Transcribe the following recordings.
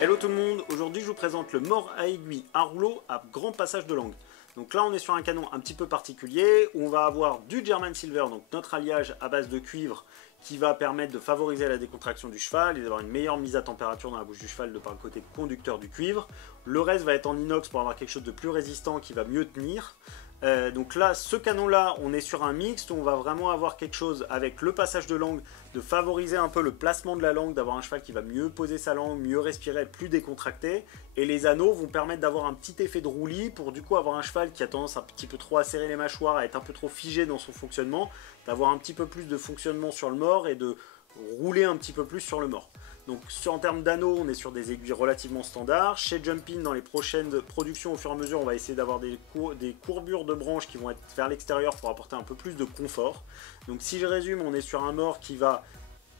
Hello tout le monde, aujourd'hui je vous présente le mors à aiguille à rouleau à grand passage de langue. Donc là on est sur un canon un petit peu particulier où on va avoir du German Silver, donc notre alliage à base de cuivre qui va permettre de favoriser la décontraction du cheval et d'avoir une meilleure mise à température dans la bouche du cheval de par le côté conducteur du cuivre. Le reste va être en inox pour avoir quelque chose de plus résistant qui va mieux tenir. Donc là, ce canon-là, on est sur un mixte où on va vraiment avoir quelque chose avec le passage de langue, de favoriser un peu le placement de la langue, d'avoir un cheval qui va mieux poser sa langue, mieux respirer, plus décontracté. Et les anneaux vont permettre d'avoir un petit effet de roulis pour du coup avoir un cheval qui a tendance un petit peu trop à serrer les mâchoires, à être un peu trop figé dans son fonctionnement, d'avoir un petit peu plus de fonctionnement sur le mors et de rouler un petit peu plus sur le mors. Donc en termes d'anneaux, on est sur des aiguilles relativement standards. Chez Jumpin, dans les prochaines productions, au fur et à mesure, on va essayer d'avoir des courbures de branches qui vont être vers l'extérieur pour apporter un peu plus de confort. Donc si je résume, on est sur un mors qui va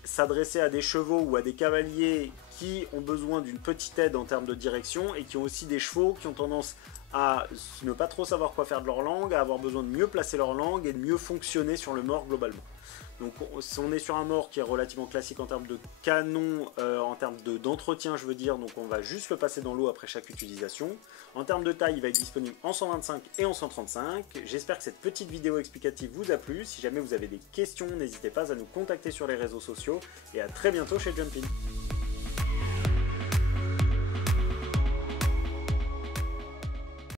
s'adresser à des chevaux ou à des cavaliers qui ont besoin d'une petite aide en termes de direction et qui ont aussi des chevaux qui ont tendance à ne pas trop savoir quoi faire de leur langue, à avoir besoin de mieux placer leur langue et de mieux fonctionner sur le mors globalement. Donc on est sur un mors qui est relativement classique en termes de canon, en termes d'entretien je veux dire, donc on va juste le passer dans l'eau après chaque utilisation. En termes de taille, il va être disponible en 125 et en 135. J'espère que cette petite vidéo explicative vous a plu. Si jamais vous avez des questions, n'hésitez pas à nous contacter sur les réseaux sociaux et à très bientôt chez Jumpin.